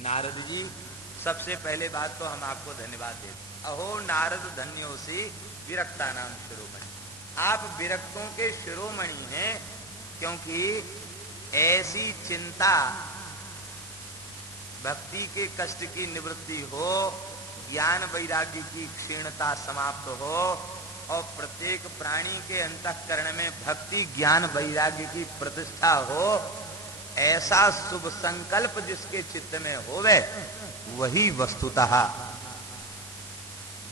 नारद जी, सबसे पहले बात तो हम आपको धन्यवाद देते। अहो नारद धन्योसी विरक्ता नाम शिरोमणि, आप विरक्तों के शिरोमणि हैं, क्योंकि ऐसी चिंता, भक्ति के कष्ट की निवृत्ति हो, ज्ञान वैराग्य की क्षीणता समाप्त हो और प्रत्येक प्राणी के अंतःकरण में भक्ति ज्ञान वैराग्य की प्रतिष्ठा हो, ऐसा शुभ संकल्प जिसके चित्त में होवे, वही वस्तुतः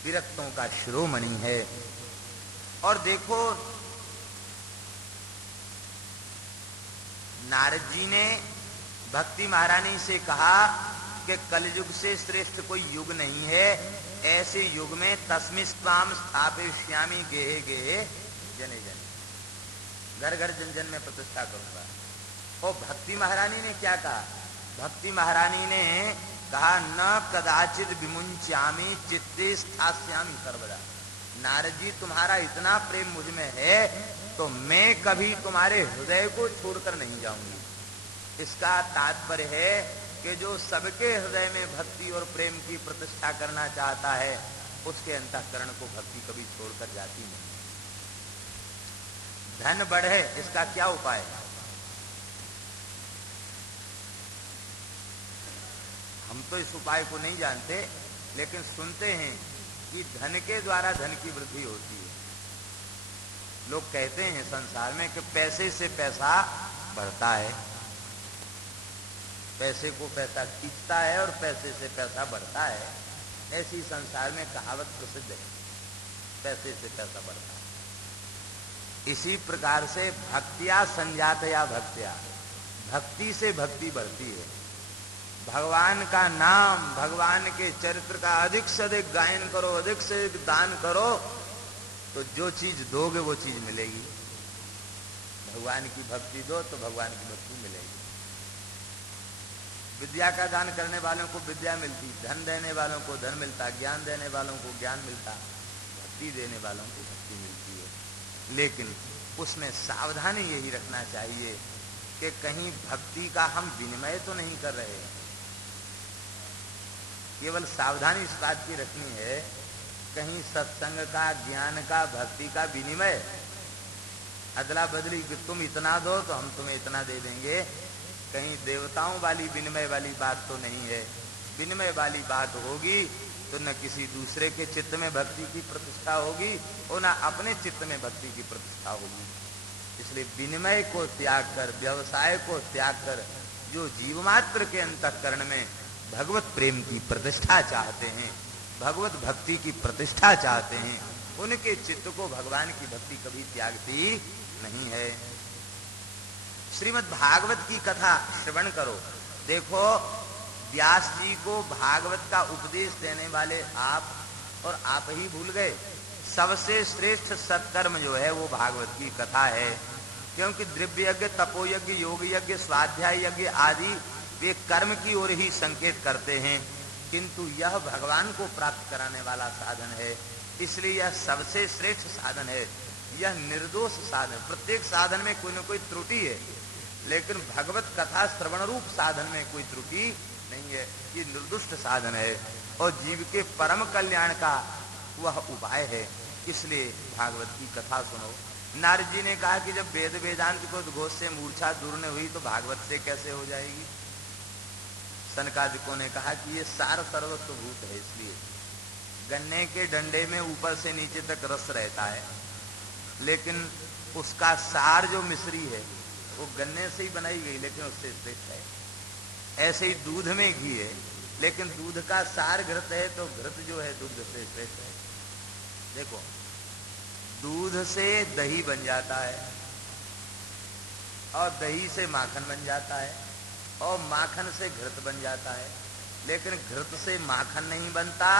विरक्तों का शिरोमणि है। और देखो, नारद जी ने भक्ति महारानी से कहा कि कलयुग से श्रेष्ठ कोई युग नहीं है, ऐसे युग में तस्मिस्त्वाम स्थापयिष्यामि गेहे गेहे जने जने, घर घर जन जन में प्रतिष्ठा करूंगा। और भक्ति महारानी ने क्या कहा? भक्ति महारानी ने कहा न कदाचित विमुंच्यामि चित्ते स्थास्यामि सर्वदा। नारद जी, तुम्हारा इतना प्रेम मुझ में है तो मैं कभी तुम्हारे हृदय को छोड़कर नहीं जाऊंगी। इसका तात्पर्य है कि जो सबके हृदय में भक्ति और प्रेम की प्रतिष्ठा करना चाहता है, उसके अंतःकरण को भक्ति कभी छोड़कर जाती नहीं। धन बढ़े, इसका क्या उपाय है? हम तो इस उपाय को नहीं जानते, लेकिन सुनते हैं कि धन के द्वारा धन की वृद्धि होती है। लोग कहते हैं संसार में कि पैसे से पैसा बढ़ता है, पैसे को पैसा खींचता है और पैसे से पैसा बढ़ता है। ऐसी संसार में कहावत प्रसिद्ध है, पैसे से पैसा बढ़ता है। इसी प्रकार से भक्तिया संजातया भक्तिया, भक्ति से भक्ति बढ़ती है। भगवान का नाम, भगवान के चरित्र का अधिक से अधिक गायन करो, अधिक से अधिक दान करो, तो जो चीज दोगे वो चीज मिलेगी। भगवान की भक्ति दो तो भगवान की भक्ति मिलेगी। विद्या का दान करने वालों को विद्या मिलती, धन देने वालों को धन मिलता, ज्ञान देने वालों को ज्ञान मिलता, भक्ति देने वालों को भक्ति मिलती है। लेकिन उसमें सावधानी यही रखना चाहिए कि कहीं भक्ति का हम विनिमय तो नहीं कर रहे हैं। केवल सावधानी इस बात की रखनी है, कहीं सत्संग का, ज्ञान का, भक्ति का विनिमय, अदला बदली कि तुम इतना दो तो हम तुम्हें इतना दे देंगे, कहीं देवताओं वाली विनिमय वाली बात तो नहीं है। विनिमय वाली बात होगी तो न किसी दूसरे के चित्त में भक्ति की प्रतिष्ठा होगी और न अपने चित्त में भक्ति की प्रतिष्ठा होगी। इसलिए विनिमय को त्याग कर, व्यवसाय को त्याग कर, जो जीवमात्र के अंतःकरण में भगवत प्रेम की प्रतिष्ठा चाहते हैं, भगवत भक्ति की प्रतिष्ठा चाहते हैं, उनके चित्त को भगवान की भक्ति कभी त्यागती नहीं है। श्रीमद् भागवत की कथा श्रवण करो। देखो, व्यास जी को भागवत का उपदेश देने वाले आप, और आप ही भूल गए। सबसे श्रेष्ठ सत्कर्म जो है वो भागवत की कथा है, क्योंकि द्रव्य यज्ञ, तपोयज्ञ, योग यज्ञ, स्वाध्याय यज्ञ आदि वे कर्म की ओर ही संकेत करते हैं, किंतु यह भगवान को प्राप्त कराने वाला साधन है। इसलिए यह सबसे श्रेष्ठ साधन है, यह निर्दोष साधन। प्रत्येक साधन में कोई न कोई त्रुटि है, लेकिन भगवत कथा श्रवण रूप साधन में कोई त्रुटि नहीं है। ये निर्दुष्ट साधन है और जीव के परम कल्याण का वह उपाय है। इसलिए भागवत की कथा सुनो। नारद जी ने कहा कि जब वेद वेदांत को घोष से मूर्छा दूर न हुई तो भागवत से कैसे हो जाएगी? सनकादिकों ने कहा कि ये सार सर्वस्व भूत है, इसलिए गन्ने के डंडे में ऊपर से नीचे तक रस रहता है, लेकिन उसका सार जो मिश्री है वो गन्ने से ही बनाई गई, लेकिन उससे श्रेष्ठ है। ऐसे ही दूध में घी है, लेकिन दूध का सार घृत है, तो घृत जो है दूध से श्रेष्ठ है। देखो, दूध से दही बन जाता है और दही से माखन बन जाता है और माखन से घृत बन जाता है, लेकिन घृत से माखन नहीं बनता,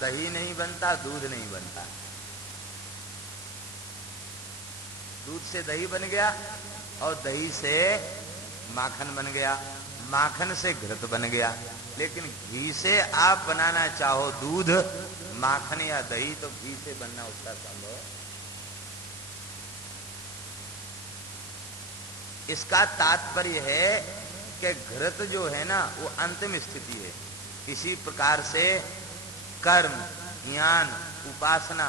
दही नहीं बनता, दूध नहीं बनता। दूध से दही बन गया और दही से माखन बन गया, माखन से घृत बन गया। लेकिन घी से आप बनाना चाहो दूध, माखन या दही, तो घी से बनना उसका संभव। इसका तात्पर्य है कि घृत जो है ना वो अंतिम स्थिति है। इसी प्रकार से कर्म, ज्ञान, उपासना,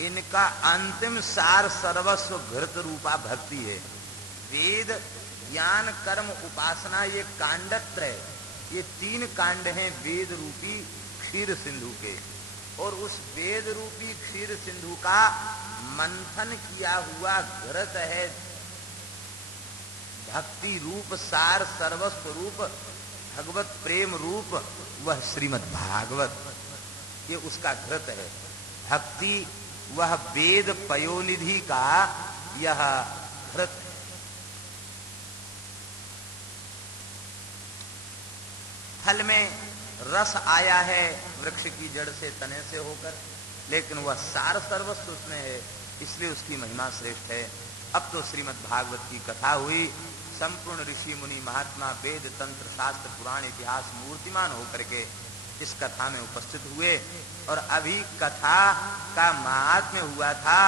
इनका अंतिम सार सर्वस्व घृत रूपा भक्ति है। वेद, ज्ञान, कर्म, उपासना ये कांडत्रय, ये 3 कांड हैं वेद रूपी क्षीर सिंधु के। और उस वेद रूपी क्षीर सिंधु का मंथन किया हुआ घृत है भक्ति रूप सार सर्वस्व रूप भगवत प्रेम रूप वह श्रीमद् भागवत, ये उसका घृत है। भक्ति वह वेद पयोनिधि का यह घृत। फल में रस आया है वृक्ष की जड़ से, तने से होकर, लेकिन वह सार सर्वस्व उसमें है, इसलिए उसकी महिमा श्रेष्ठ है। अब तो श्रीमद् भागवत की कथा हुई। संपूर्ण ऋषि मुनि महात्मा वेद तंत्र शास्त्र पुराण इतिहास मूर्तिमान होकर के इस कथा में उपस्थित हुए। और अभी कथा का महात्म्य हुआ था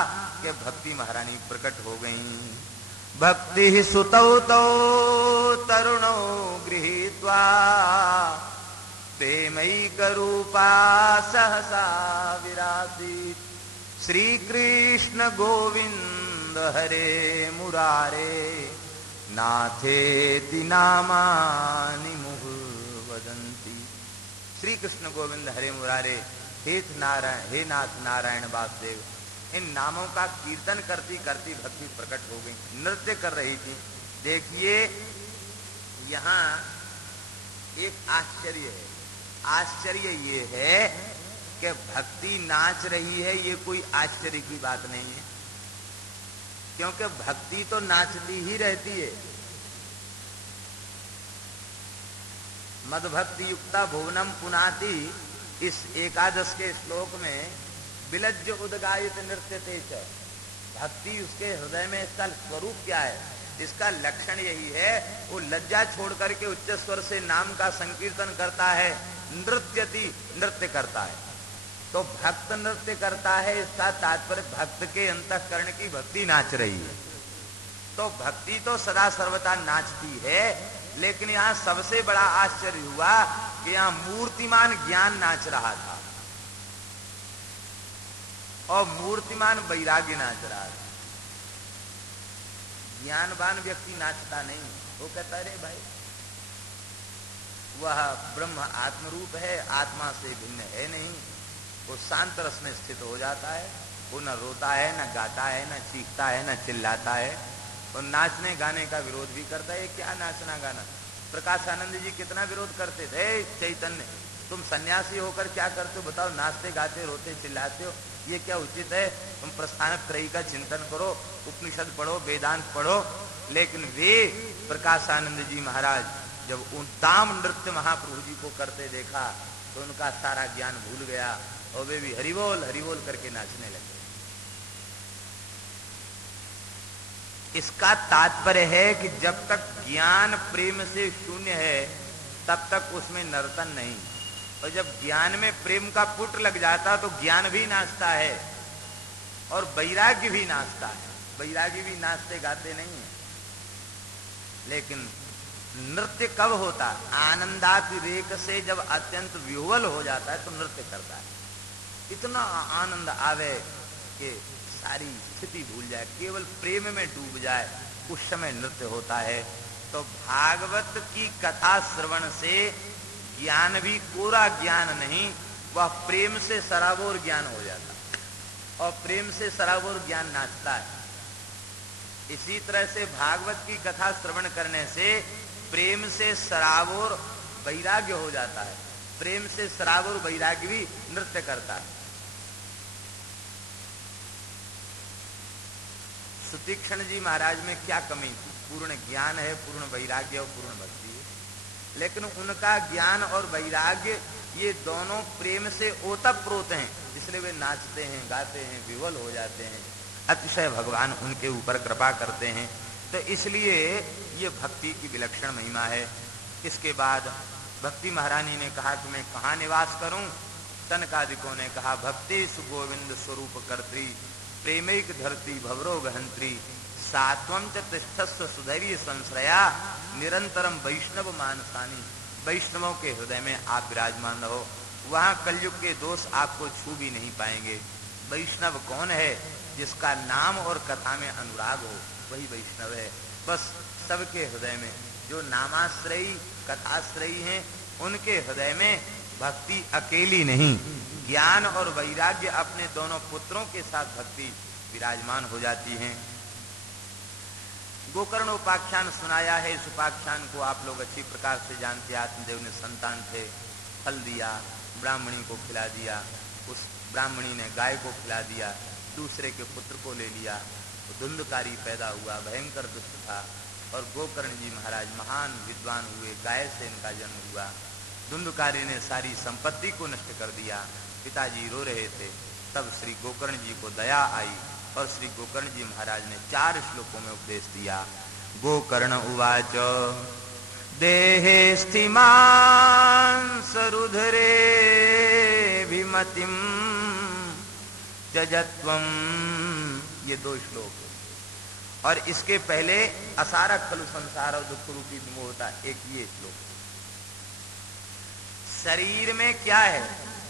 कि भक्ति महारानी प्रकट हो गई। भक्ति सुतौ तौ तरुणो गृहीत्वा प्रेमैक रूपा सहसा विरासीत्। श्री कृष्ण गोविंद हरे मुरारे नाथेति नामानि मुहुः वदन्ति। श्री कृष्ण गोविंद हरे मुरारे, हे नाथ नारायण वासुदेव, इन नामों का कीर्तन करती करती भक्ति प्रकट हो गई, नृत्य कर रही थी। देखिए यहाँ एक आश्चर्य है। आश्चर्य ये है कि भक्ति नाच रही है, ये कोई आश्चर्य की बात नहीं है, क्योंकि भक्ति तो नाचती ही रहती है। मदभक्ति युक्ता भुवनम पुनाति, इस एकादश के श्लोक में विलज्ज उदगायित नृत्य तेज, भक्ति उसके हृदय में इसका स्वरूप क्या है, इसका लक्षण यही है, वो लज्जा छोड़ करके उच्च स्वर से नाम का संकीर्तन करता है, नृत्यति, नृत्य करता है। तो भक्त नृत्य करता है, इसका तात्पर्य भक्त के अंतःकरण की भक्ति नाच रही है। तो भक्ति तो सदा सर्वदा नाचती है, लेकिन यहाँ सबसे बड़ा आश्चर्य हुआ कि यहाँ मूर्तिमान ज्ञान नाच रहा था और मूर्तिमान वैराग्य नाच रहा था। ज्ञानवान व्यक्ति नाचता नहीं, वो कहता है भाई वह ब्रह्म आत्मरूप है, आत्मा से भिन्न है नहीं, वो शांत रस में स्थित हो जाता है, वो न रोता है, न गाता है, न चीखता है, न चिल्लाता है, और नाचने गाने का विरोध भी करता है। क्या नाचना गाना? प्रकाश आनंद जी कितना विरोध करते थे। चैतन्य, तुम सन्यासी होकर क्या करते हो बताओ? नाचते गाते रोते चिल्लाते हो, ये क्या उचित है? तुम प्रस्थान त्रयी का चिंतन करो, उपनिषद पढ़ो, वेदांत पढ़ो। लेकिन वे प्रकाश आनंद जी महाराज जब उन ताम नृत्य महाप्रभु जी को करते देखा तो उनका सारा ज्ञान भूल गया और वे भी हरिबोल हरिबोल करके नाचने लगे। इसका तात्पर्य है कि जब तक ज्ञान प्रेम से शून्य है तब तक उसमें नर्तन नहीं, और जब ज्ञान में प्रेम का पुट लग जाता तो ज्ञान भी नाचता है और वैराग्य भी नाचता है। वैराग्य भी नाचते गाते नहीं है। लेकिन नृत्य कब होता? आनंदातिरेक से जब अत्यंत विह्वल हो जाता है तो नृत्य करता है। इतना आनंद आवे कि सारी स्थिति भूल जाए, केवल प्रेम में डूब जाए, उस समय नृत्य होता है। तो भागवत की कथा श्रवण से ज्ञान भी कोरा ज्ञान नहीं, वह प्रेम से सराबोर ज्ञान हो जाता है और प्रेम से सराबोर ज्ञान नाचता है। इसी तरह से भागवत की कथा श्रवण करने से प्रेम से सराबोर वैराग्य हो जाता है, प्रेम से सराबोर वैराग्य भी नृत्य करता है। सुतीक्षण जी महाराज में क्या कमी थी? पूर्ण ज्ञान है, पूर्ण वैराग्य और पूर्ण भक्ति है, लेकिन उनका ज्ञान और वैराग्य ये दोनों प्रेम से ओतप्रोत हैं, इसलिए वे नाचते हैं, गाते हैं, विवल हो जाते हैं। अतिशय भगवान उनके ऊपर कृपा करते हैं। तो इसलिए ये भक्ति की विलक्षण महिमा है। इसके बाद भक्ति महारानी ने कहा कि मैं कहाँ निवास करूं? सनकादिकों ने कहा भक्ति सुगोविंद स्वरूप कर्त्री प्रेमैक धरती भवरोग हंत्री सात्वं च तिष्ठस्व सुधैर्य संश्रया निरंतरम वैष्णव मानसानी, वैष्णवों के हृदय में आप विराजमान रहो। वहां कलयुग के दोष आपको छू भी नहीं पाएंगे। वैष्णव कौन है? जिसका नाम और कथा में अनुराग हो, वही वैष्णव है। बस सबके हृदय में जो नामाश्रयी कथाश्रयी हैं, उनके हृदय में भक्ति अकेली नहीं, ज्ञान और वैराग्य अपने दोनों पुत्रों के साथ भक्ति विराजमान हो जाती है। गोकर्ण उपाख्यान सुनाया है। इस उपाख्यान को आप लोग अच्छी प्रकार से जानते। आत्मदेव ने संतान थे, फल दिया, ब्राह्मणी को खिला दिया, उस ब्राह्मणी ने गाय को खिला दिया, दूसरे के पुत्र को ले लिया, तो धुंधकारी पैदा हुआ, भयंकर दुष्ट था। और गोकर्ण जी महाराज महान विद्वान हुए, गाय से इनका जन्म हुआ। धुंधकारी ने सारी संपत्ति को नष्ट कर दिया। पिताजी रो रहे थे, तब श्री गोकर्ण जी को दया आई और श्री गोकर्ण जी महाराज ने 4 श्लोकों में उपदेश दिया। गोकर्ण उवाच देहे स्थिमान् सरुधरे विमतिम त्यजत्वम, ये 2 श्लोक। और इसके पहले असारक खलु संसार और दुख रूपी विमोहता, एक ये श्लोक। शरीर में क्या है?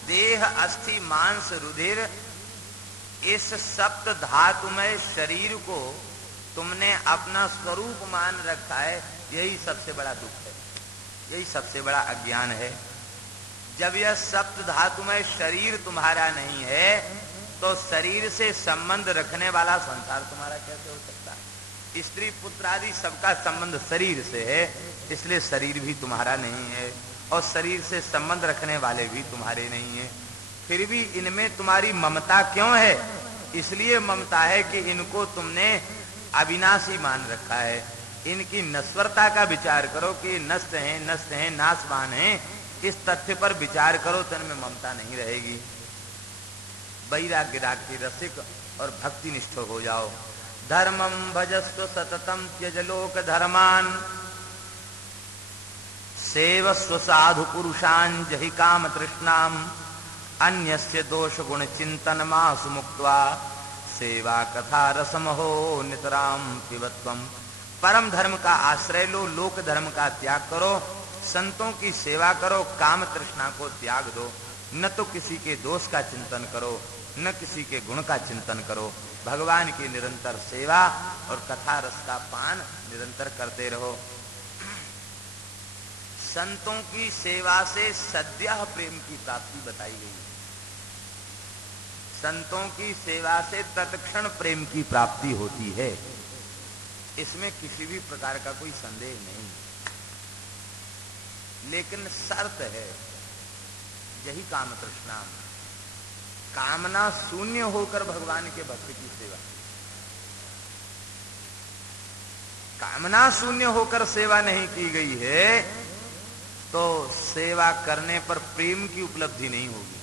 देह, अस्थि, मांस, रुधिर, इस सप्त धातुमय शरीर को तुमने अपना स्वरूप मान रखा है। यही सबसे बड़ा दुख है, यही सबसे बड़ा अज्ञान है। जब यह सप्त धातुमय शरीर तुम्हारा नहीं है, तो शरीर से संबंध रखने वाला संसार तुम्हारा कैसे हो सकता है? स्त्री पुत्र आदि सबका संबंध शरीर से है, इसलिए शरीर भी तुम्हारा नहीं है और शरीर से संबंध रखने वाले भी तुम्हारे नहीं है। फिर भी इनमें तुम्हारी ममता क्यों है? इसलिए ममता है कि इनको तुमने अविनाशी मान रखा है। इनकी नश्वरता का विचार करो कि नष्ट हैं, नाशवान हैं। इस तथ्य पर विचार करो तो इनमें ममता नहीं रहेगी। वैराग्य राखी रसिक और भक्ति निष्ठ हो जाओ। धर्मम भजस्व सततम त्यज लोक धर्मान, सेवस्व साधु पुरुषान जहि काम तृष्णाम, अन्यस्य दोष गुण चिंतन मासु मुक्त्वा, सेवा कथा रसम हो नितराम पिबत्वम। परम धर्म का आश्रय लो, लोक धर्म का त्याग करो, संतों की सेवा करो, काम तृष्णा को त्याग दो। न तो किसी के दोष का चिंतन करो, न किसी के गुण का चिंतन करो। भगवान की निरंतर सेवा और कथा रस का पान निरंतर करते रहो। संतों की सेवा से सद्यः प्रेम की प्राप्ति बताई गई है। संतों की सेवा से तत्क्षण प्रेम की प्राप्ति होती है, इसमें किसी भी प्रकार का कोई संदेह नहीं। लेकिन शर्त है, यही काम तृष्णा, कामना शून्य होकर भगवान के भक्त की सेवा। कामना शून्य होकर सेवा नहीं की गई है तो सेवा करने पर प्रेम की उपलब्धि नहीं होगी।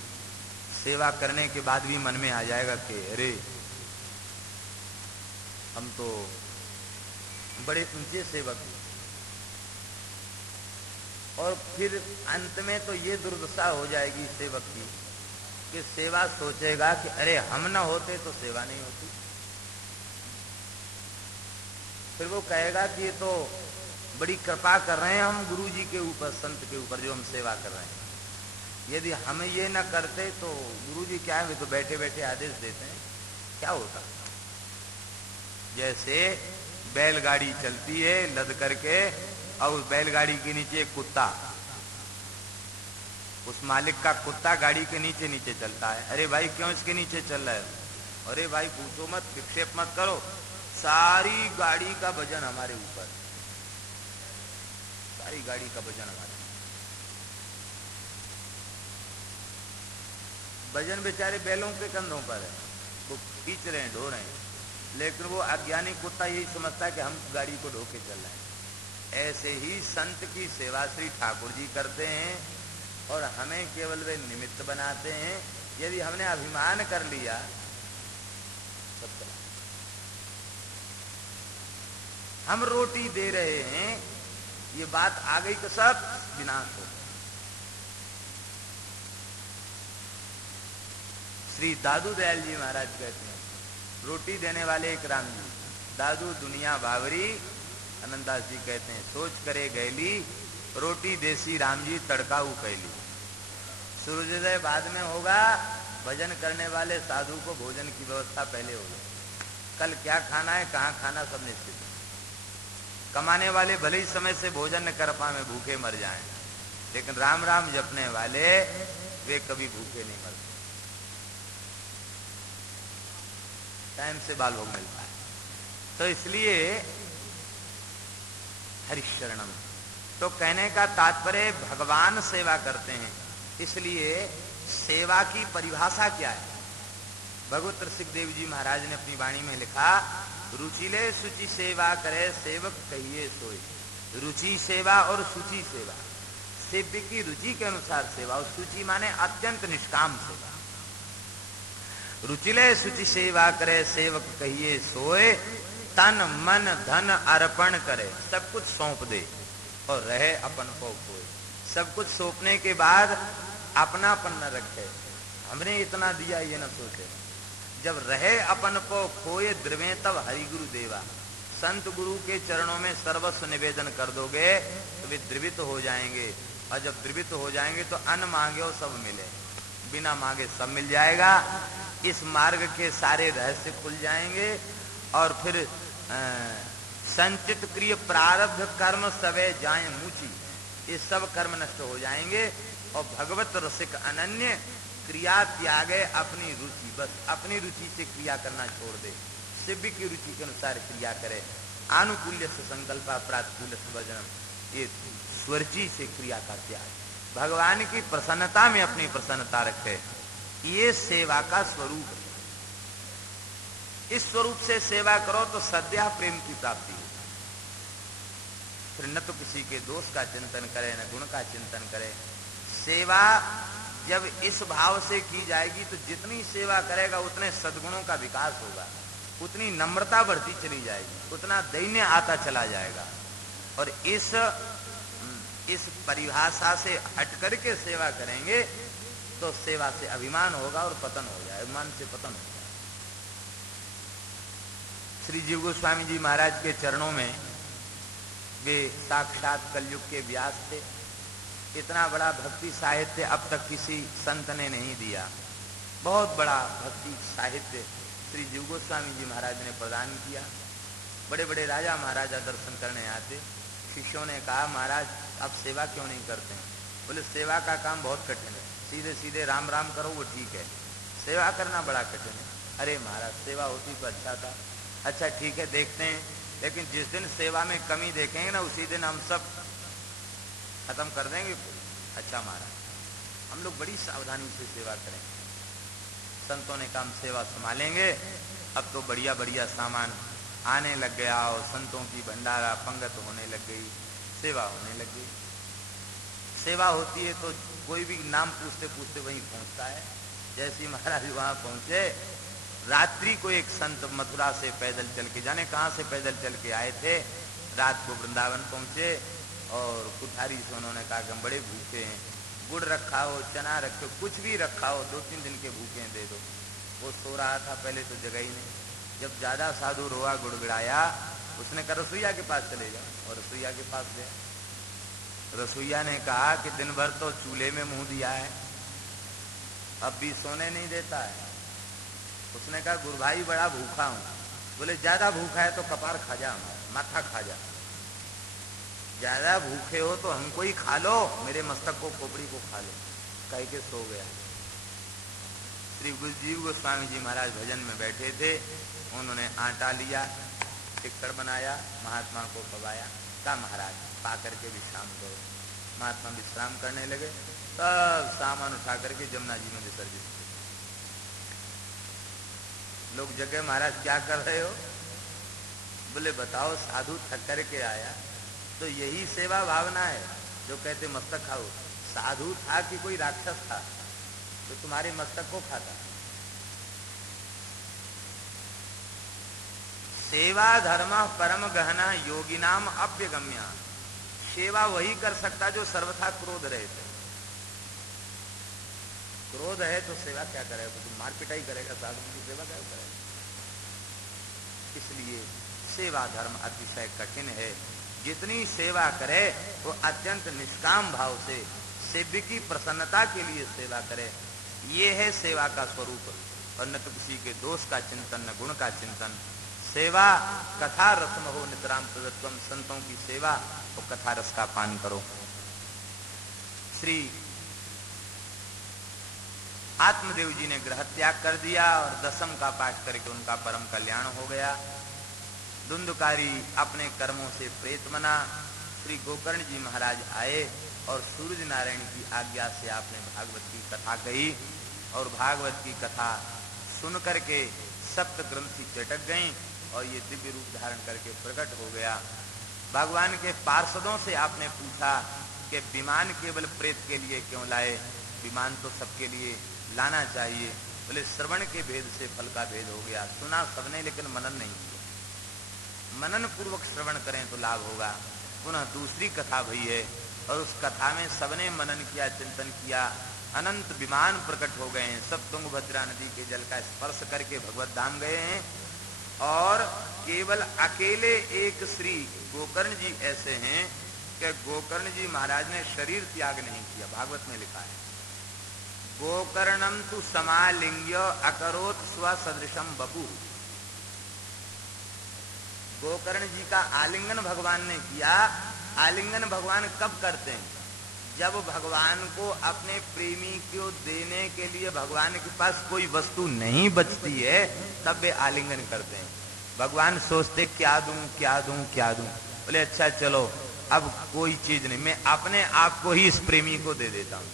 सेवा करने के बाद भी मन में आ जाएगा कि अरे हम तो बड़े ऊंचे सेवक हैं, और फिर अंत में तो ये दुर्दशा हो जाएगी सेवक की कि सेवा सोचेगा कि अरे हम ना होते तो सेवा नहीं होती। फिर वो कहेगा कि ये तो बड़ी कृपा कर रहे हैं हम गुरु जी के ऊपर, संत के ऊपर, जो हम सेवा कर रहे हैं। यदि हम ये न करते तो गुरु जी क्या है, वे तो बैठे बैठे आदेश देते हैं, क्या होता। जैसे बैलगाड़ी चलती है लद करके, और उस बैलगाड़ी के नीचे एक कुत्ता, उस मालिक का कुत्ता गाड़ी के नीचे नीचे चलता है। अरे भाई क्यों इसके नीचे चल रहा है? अरे भाई पूछो मत, विक्षेप मत करो, सारी गाड़ी का वजन हमारे ऊपर, सारी गाड़ी का वजन हमारे। वजन बेचारे बैलों के कंधों पर है, वो खींच रहे हैं, ढो रहे हैं, लेकिन वो अज्ञानी कुत्ता यही समझता है कि हम गाड़ी को ढो के चल रहे हैं। ऐसे ही संत की सेवा श्री ठाकुर जी करते हैं और हमें केवल वे निमित्त बनाते हैं। यदि हमने अभिमान कर लिया सब चला। हम रोटी दे रहे हैं, ये बात आ गई तो सब विनाश हो। श्री दादू दयाल जी महाराज कहते हैं, रोटी देने वाले एक राम जी, दादू दुनिया बावरी अनंतदास जी कहते हैं, सोच करे गैली रोटी देसी राम जी तड़काऊ कैली। सूर्योदय बाद में होगा, भजन करने वाले साधु को भोजन की व्यवस्था पहले होगी। कल क्या खाना है, कहाँ खाना, सब निश्चित है। कमाने वाले भले ही समय से भोजन न कर पाए, भूखे मर जाएं, लेकिन राम राम जपने वाले वे कभी भूखे नहीं मरते, टाइम से बाल भोग मिलता है। तो इसलिए हरिशरणम, तो कहने का तात्पर्य भगवान सेवा करते हैं। इसलिए सेवा की परिभाषा क्या है? भगवत ऋषिक देव जी महाराज ने अपनी वाणी में लिखा, रुचिले शुचि सेवा करे सेवक कहिए सोए। रुचि सेवा और शुचि सेवा, सेव्य की रुचि के अनुसार सेवा, और शुचि माने अत्यंत निष्काम सेवा। रुचिले शुचि सेवा करे सेवक कहिए सोए, तन मन धन अर्पण करे, सब कुछ सौंप दे और रहे अपन को खोए। सब कुछ सौंपने के बाद अपनापन न रखे, हमने इतना दिया ये न सोचे। जब रहे अपन को खोए द्रवे तब हरिगुरु देवा। संत गुरु के चरणों में सर्वस्व निवेदन कर दोगे तो वे द्रवित हो जाएंगे, और जब द्रवित हो जाएंगे तो अन्न मांगे और सब मिले, बिना मांगे सब मिल जाएगा। इस मार्ग के सारे रहस्य खुल जाएंगे, और फिर संचित क्रिय प्रारब्ध कर्म सवे जाए मुची, ये सब कर्म नष्ट हो जाएंगे, और भगवत रसिक अनन्य क्रिया त्यागे अपनी रुचि, बस अपनी रुचि से क्रिया करना छोड़ दे, शिव्य की रुचि के अनुसार क्रिया करे। आनुकूल्य से संकल्प प्रातिकूल्य से वर्जनम, ये स्वरुचि से क्रिया का त्याग, भगवान की प्रसन्नता में अपनी प्रसन्नता रखे, ये सेवा का स्वरूप है। इस स्वरूप से सेवा करो तो सद्या प्रेम की प्राप्ति है। फिर न तो किसी के दोष का चिंतन करे, न गुण का चिंतन करे। सेवा जब इस भाव से की जाएगी तो जितनी सेवा करेगा उतने सद्गुणों का विकास होगा, उतनी नम्रता बढ़ती चली जाएगी, उतना दैन्य आता चला जाएगा। और इस परिभाषा से हट करके सेवा करेंगे तो सेवा से अभिमान होगा और पतन हो जाए, अभिमान से पतन हो जाए। श्री जीव गोस्वामी जी महाराज के चरणों में, वे साक्षात कलयुग के व्यास थे। इतना बड़ा भक्ति साहित्य अब तक किसी संत ने नहीं दिया। बहुत बड़ा भक्ति साहित्य श्री जीव गोस्वामी जी महाराज ने प्रदान किया। बड़े बड़े राजा महाराजा दर्शन करने आते, शिष्यों ने कहा, महाराज आप सेवा क्यों नहीं करते हैं? बोले, सेवा का काम बहुत कठिन है, सीधे सीधे राम राम करो वो ठीक है, सेवा करना बड़ा कठिन है। अरे महाराज सेवा होती तो अच्छा था। अच्छा ठीक है, देखते हैं, लेकिन जिस दिन सेवा में कमी देखेंगे ना उसी दिन हम सब खत्म कर देंगे। अच्छा महाराज, हम लोग बड़ी सावधानी से सेवा करेंगे। संतों ने काम सेवा संभालेंगे। अब तो बढ़िया बढ़िया सामान आने लग गया और संतों की भंडारा पंगत होने लग गई, सेवा होने लग गई। सेवा होती है तो कोई भी नाम पूछते पूछते वहीं पहुंचता है। जैसे महाराज वहां पहुंचे, रात्रि को एक संत मथुरा से पैदल चल के, जाने कहां से पैदल चल के आए थे, रात को वृंदावन पहुंचे और कुठारी से उन्होंने कहा कि हम बड़े भूखे हैं, गुड़ रखा हो, चना रखो, कुछ भी रखा हो, 2-3 दिन के भूखे हैं, दे दो। वो सो रहा था, पहले तो जगह ही नहीं। जब ज्यादा साधु रोआ गुड़गुड़ाया, उसने कहा रसोईया के पास चले जाओ, और रसोईया के पास गया। रसोईया ने कहा कि दिन भर तो चूल्हे में मुंह दिया है, अब भी सोने नहीं देता है। उसने कहा गुरु भाई बड़ा भूखा हूं। बोले ज्यादा भूखा है तो कपार खा जा, हमारा माथा खा जा। ज्यादा भूखे हो तो हमको ही खा लो, मेरे मस्तक को, खोपड़ी को खा लो, कह के सो गया। श्री जीव गोस्वामी जी महाराज भजन में बैठे थे, उन्होंने आटा लिया, टिक्कर बनाया, महात्मा को पवाया, कहा महाराज पा करके विश्राम करो। महात्मा विश्राम करने लगे, तब सामान उठा करके जमुना जी में विसर्जित किया। लोग जगह, महाराज क्या कर रहे हो? बोले बताओ, साधु थक करके आया, तो यही सेवा भावना है जो कहते मस्तक खाओ। साधु था कि कोई राक्षस था तो तुम्हारे मस्तक को खाता? सेवा धर्म परम गहना योगिनाम अप्यगम्या। सेवा वही कर सकता जो सर्वथा क्रोध रहे थे। क्रोध है तो सेवा क्या करेगा? तो तुम मार पिटाई करेगा, साधु की सेवा क्या करेगा? इसलिए सेवा धर्म अतिशय कठिन है। जितनी सेवा करे वो अत्यंत निष्काम भाव से सेव्य की प्रसन्नता के लिए सेवा करे। ये है सेवा का स्वरूप, और न तो किसी के दोष का चिंतन, न गुण का चिंतन। सेवा कथा रसम हो नितराम तदत्वम, संतों की सेवा और कथा रस का पान करो। श्री आत्मदेव जी ने गृह त्याग कर दिया और दशम का पाठ करके उनका परम कल्याण हो गया। धुंधकारी अपने कर्मों से प्रेत बना। श्री गोकर्ण जी महाराज आए और सूर्य नारायण की आज्ञा से आपने भागवत की कथा कही, और भागवत की कथा सुन करके सप्त ग्रंथि चटक गईं और ये दिव्य रूप धारण करके प्रकट हो गया। भगवान के पार्षदों से आपने पूछा कि विमान केवल प्रेत के लिए क्यों लाए, विमान तो सबके लिए लाना चाहिए। बोले श्रवण के भेद से फल का भेद हो गया। सुना सबने लेकिन मनन नहीं किया। मनन पूर्वक श्रवण करें तो लाभ होगा। पुनः दूसरी कथा भई है और उस कथा में सबने मनन किया, चिंतन किया। अनंत विमान प्रकट हो गए हैं, सब तुंगभद्रा नदी के जल का स्पर्श करके भगवत धाम गए हैं। और केवल अकेले एक श्री गोकर्ण जी ऐसे हैं कि गोकर्ण जी महाराज ने शरीर त्याग नहीं किया। भागवत में लिखा है, गोकर्णम तु समालिंग्य अकरोत स्वसदृशम बपू। गोकर्ण जी का आलिंगन भगवान ने किया। आलिंगन भगवान कब करते हैं? जब भगवान को अपने प्रेमी को देने के लिए भगवान के पास कोई वस्तु नहीं बचती है, तब वे आलिंगन करते हैं। भगवान सोचते क्या दूं क्या दूं क्या दूं, बोले अच्छा चलो अब कोई चीज नहीं, मैं अपने आप को ही इस प्रेमी को दे देता हूं।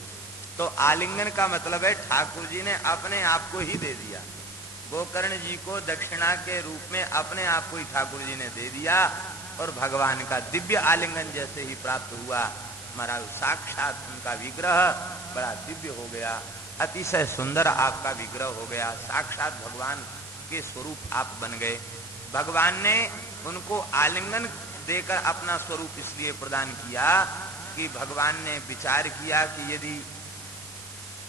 तो आलिंगन का मतलब है ठाकुर जी ने अपने आप को ही दे दिया। गोकर्ण जी को दक्षिणा के रूप में अपने आप को ही ठाकुर जी ने दे दिया और भगवान का दिव्य आलिंगन जैसे ही प्राप्त हुआ, महाराज साक्षात उनका विग्रह बड़ा दिव्य हो गया। अतिशय सुंदर आपका विग्रह हो गया। साक्षात भगवान के स्वरूप आप बन गए। भगवान ने उनको आलिंगन देकर अपना स्वरूप इसलिए प्रदान किया कि भगवान ने विचार किया कि यदि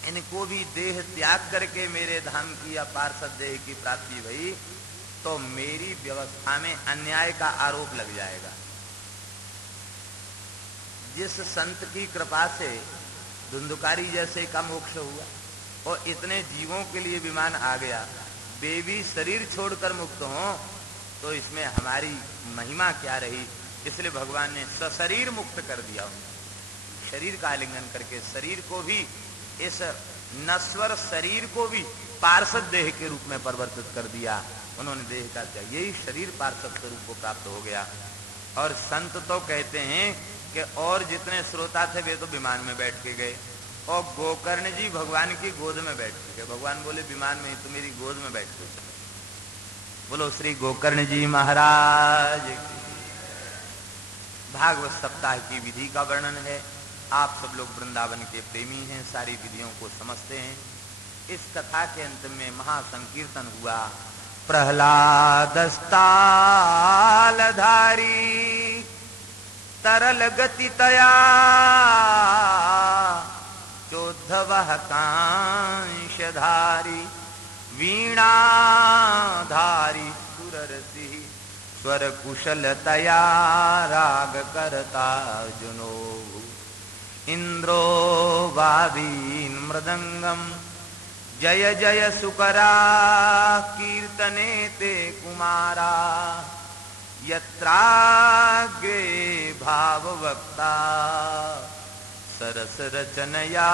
इनको भी देह त्याग करके मेरे धाम की या पार्षद देह की प्राप्ति भई तो मेरी व्यवस्था में अन्याय का आरोप लग जाएगा। जिस संत की कृपा से धुंधकारी जैसे का मोक्ष हुआ और इतने जीवों के लिए विमान आ गया, वे भी शरीर छोड़कर मुक्त हों तो इसमें हमारी महिमा क्या रही। इसलिए भगवान ने सशरीर मुक्त कर दिया उनको। शरीर का आलिंगन करके शरीर को भी, इस नश्वर शरीर को भी पार्षद देह के रूप में परिवर्तित कर दिया। उन्होंने देह का त्याग, यही शरीर पार्षद स्वरूप को प्राप्त हो गया। और संत तो कहते हैं कि और जितने श्रोता थे वे तो विमान में बैठ के गए और गोकर्ण जी भगवान की गोद में बैठ के गए। भगवान बोले विमान में तो मेरी गोद में बैठ के चले। बोलो श्री गोकर्ण जी महाराज की। भागवत सप्ताह की विधि का वर्णन है। आप सब लोग वृंदावन के प्रेमी हैं, सारी विधियों को समझते हैं। इस कथा के अंत में महासंकीर्तन हुआ। प्रहलादस्तालधारी तरल गति तया चोद्धवः कांशधारी वीणाधारी सुररसी स्वर कुशलतया राग करता जुनो इंद्रो वादीन मृदंगम जय जय सुकरा कीर्तने ते कुमारा यत्राग्रे भाववक्ता सरस रचनया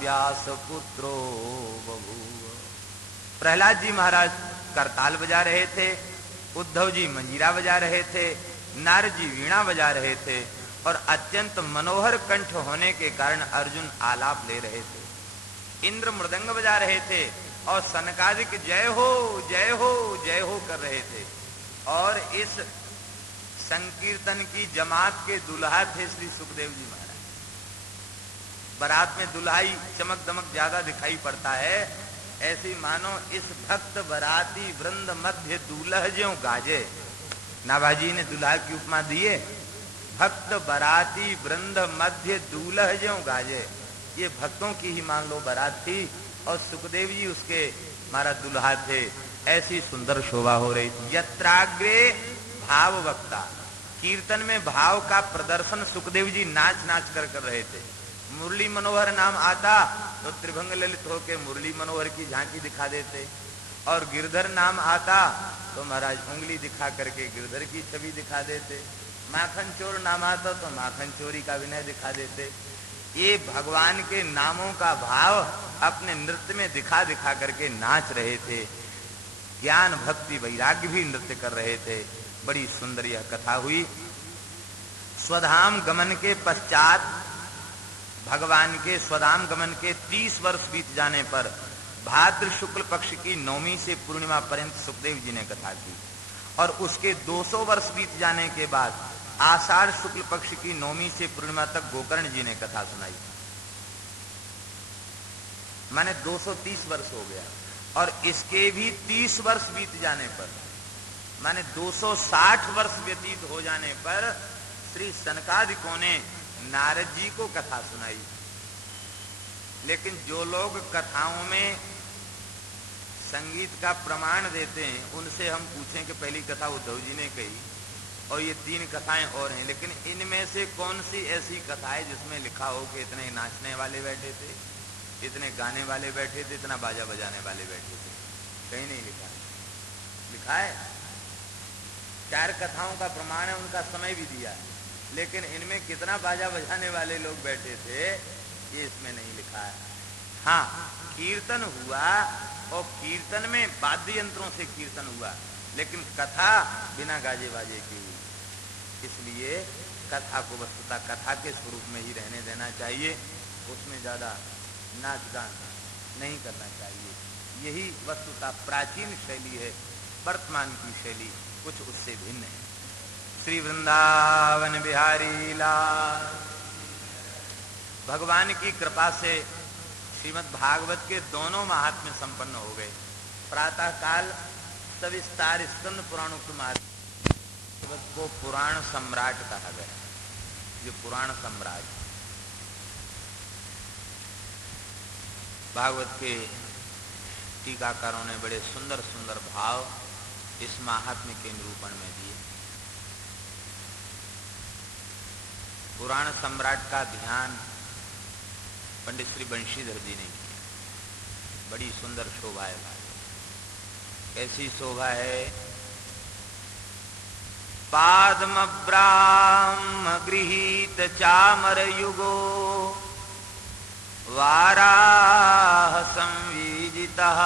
व्यासपुत्रो बभूव। प्रहलाद जी महाराज करताल बजा रहे थे, उद्धव जी मंजीरा बजा रहे थे, नारद जी वीणा बजा रहे थे और अत्यंत मनोहर कंठ होने के कारण अर्जुन आलाप ले रहे थे। इंद्र मृदंग बजा रहे थे और सनकादिक जय हो जय हो जय हो कर रहे थे। और इस संकीर्तन की जमात के दुल्हा थे श्री सुखदेव जी महाराज। बारात में दुल्हाई चमक दमक ज्यादा दिखाई पड़ता है, ऐसी मानो इस भक्त बराती वृंद मध्य दूल्ह ज्यों गाजे। नाभाजी ने दुल्हा की उपमा दिए, भक्त बराती वृंद मध्य दूल्ह ज्यों गाजे। ये भक्तों की ही मान लो बारात थी और सुखदेव जी उसके महाराज दुल्हा थे। ऐसी सुंदर शोभा हो रही थी। यत्राग्रे भाव वक्ता, कीर्तन में भाव का प्रदर्शन सुखदेव जी नाच नाच कर रहे थे। मुरली मनोहर नाम आता तो त्रिभंग ललित होके मुरली मनोहर की झांकी दिखा देते, और गिरधर नाम आता तो महाराज उंगली दिखा करके गिरधर की छवि दिखा देते। माखन चोर नाम आता तो माखन चोरी का विनय दिखा देते। ये भगवान के नामों का भाव अपने नृत्य में दिखा दिखा करके नाच रहे थे। ज्ञान भक्ति वैराग्य भी नृत्य कर रहे थे। बड़ी सुंदर यह कथा हुई। स्वधाम गमन के पश्चात भगवान के स्वधाम गमन के 30 वर्ष बीत जाने पर भाद्र शुक्ल पक्ष की नवमी से पूर्णिमा पर्यंत सुखदेव जी ने कथा की, और उसके 200 वर्ष बीत जाने के बाद आषाढ़ शुक्ल पक्ष की नवमी से पूर्णिमा तक गोकर्ण जी ने कथा सुनाई। माने 230 वर्ष हो गया, और इसके भी 30 वर्ष बीत जाने पर माने 260 वर्ष व्यतीत हो जाने पर श्री सनकादिकों ने नारद जी को कथा सुनाई। लेकिन जो लोग कथाओं में संगीत का प्रमाण देते हैं उनसे हम पूछें कि पहली कथा उद्धव जी ने कही और ये 3 कथाएं और हैं, लेकिन इनमें से कौन सी ऐसी कथा है जिसमें लिखा हो कि इतने नाचने वाले बैठे थे, इतने गाने वाले बैठे थे, इतना बाजा बजाने वाले बैठे थे? कहीं नहीं लिखा है। लिखा है 4 कथाओं का प्रमाण है, उनका समय भी दिया है, लेकिन इनमें कितना बाजा बजाने वाले लोग बैठे थे ये इसमें नहीं लिखा है। हाँ, कीर्तन हुआ और कीर्तन में वाद्य यंत्रों से कीर्तन हुआ, लेकिन कथा बिना गाजे बाजे की हुई। इसलिए कथा को वस्तुतः कथा के स्वरूप में ही रहने देना चाहिए, उसमें ज्यादा नाच गान नहीं करना चाहिए। यही वस्तुतः प्राचीन शैली है, वर्तमान की शैली कुछ उससे भिन्न है। श्री वृंदावन बिहारी लाल। भगवान की कृपा से श्रीमद् भागवत के दोनों महात्म्य संपन्न हो गए। प्रातः काल सविस्तार स्कंद पुराणोक्त महात्म्य को पुराण सम्राट कहा गया। ये पुराण सम्राट भागवत के टीकाकारों ने बड़े सुंदर सुंदर भाव इस महात्म्य के निरूपण में दिए। पुराण सम्राट का ध्यान पंडित श्री बंशीधर जी ने किया। बड़ी सुंदर शोभा है भाई। कैसी शोभा है? पाद्म ब्राह्म गृहीत चामर युगो वाराह संविजितः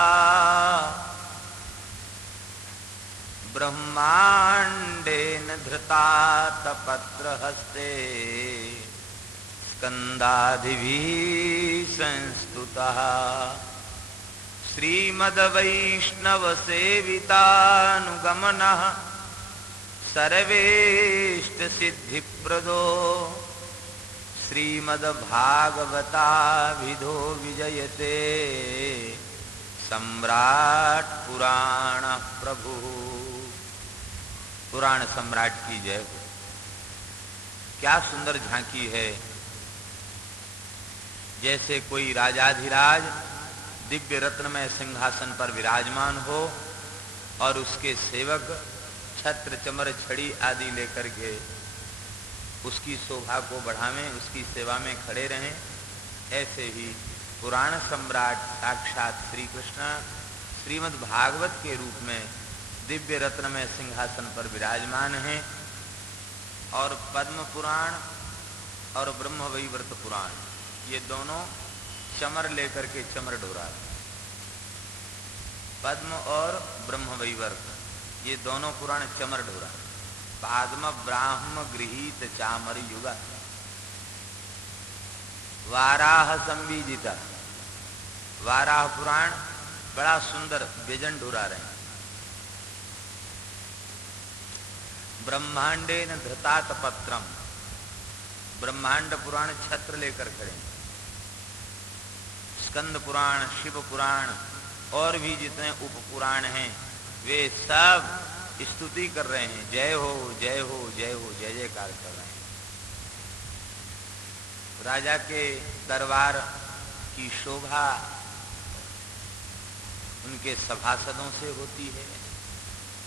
ब्रह्मांडेन धृतात पत्र हस्ते स्कंदादिभिः संस्तुतः श्रीमद् वैष्णव सेवितानुगमनः सर्वेष्ट सिद्धिप्रदो श्रीमद् भागवताभिधो विजयते सम्राट पुराण प्रभु। पुराण सम्राट की जय हो। क्या सुंदर झांकी है। जैसे कोई राजाधिराज दिव्य रत्नमय सिंहासन पर विराजमान हो और उसके सेवक छत्र चमर छड़ी आदि लेकर के उसकी शोभा को बढ़ावें, उसकी सेवा में खड़े रहें, ऐसे ही पुराण सम्राट साक्षात श्री कृष्ण श्रीमद् भागवत के रूप में दिव्य रत्नमय सिंहासन पर विराजमान हैं। और पद्म पुराण और ब्रह्मवैवर्त पुराण ये दोनों चमर लेकर के चमर डोरा। पद्म और ब्रह्मवैवर्त ये दोनों पुराण चमर डोरा। पाद्म ब्राह्म गृहीत चामर युगा वाराह संविजिता। वाराह पुराण बड़ा सुंदर व्यजन डोरा रहे। ब्रह्मांडेन धृतात पत्रम। ब्रह्मांड पुराण छत्र लेकर खड़े। स्कंद पुराण, शिव पुराण और भी जितने उप पुराण हैं वे सब स्तुति कर रहे हैं। जय हो जय हो जय हो, जय जयकार कर रहे हैं। राजा के दरबार की शोभा उनके सभासदों से होती है,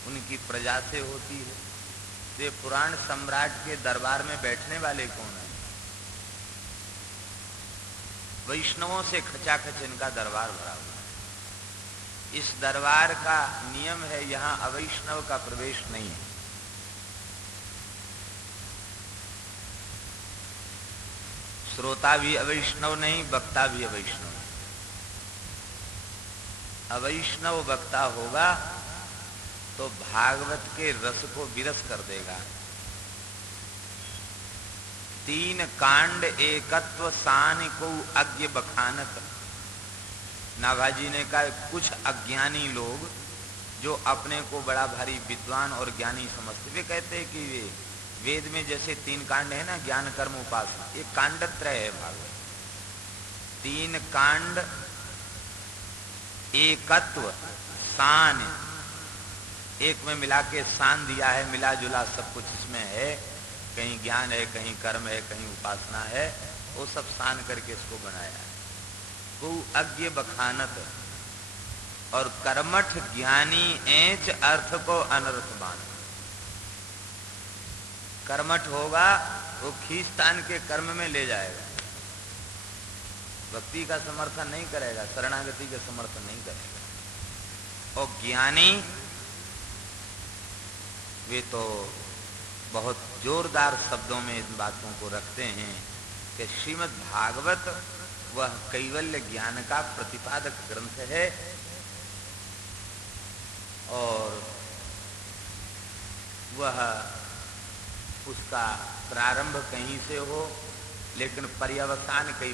उनकी प्रजा से होती है। ये पुराण सम्राट के दरबार में बैठने वाले कौन है? वैष्णवों से खचाखच इनका दरबार भरा हुआ है। इस दरबार का नियम है, यहां अवैष्णव का प्रवेश नहीं है। श्रोता भी अवैष्णव नहीं, वक्ता भी अवैष्णव नहीं। अवैष्णव वक्ता होगा तो भागवत के रस को विरस कर देगा। 3 कांड एकत्व सान को अज्ञ बखानत। नाभाजी ने कहा कुछ अज्ञानी लोग जो अपने को बड़ा भारी विद्वान और ज्ञानी समझते, वे कहते हैं कि वे वेद में जैसे 3 कांड है ना, ज्ञान कर्म उपासना, ये कांडत्रय है भागवत। 3 कांड एकत्व सान, एक में मिला के सान दिया है, मिला जुला सब कुछ इसमें है। कहीं ज्ञान है, कहीं कर्म है, कहीं उपासना है, वो सब सान करके इसको बनाया है। वो अज्ञ बखानत और कर्मठ ज्ञानी एच अर्थ को अनर्थ मान। कर्मठ होगा वो खींचतान के कर्म में ले जाएगा, भक्ति का समर्थन नहीं करेगा, शरणागति का समर्थन नहीं करेगा। और ज्ञानी वे तो बहुत जोरदार शब्दों में इन बातों को रखते हैं कि श्रीमद् भागवत वह कैवल्य ज्ञान का प्रतिपादक ग्रंथ है और वह उसका प्रारंभ कहीं से हो लेकिन पर्यवसान कहीं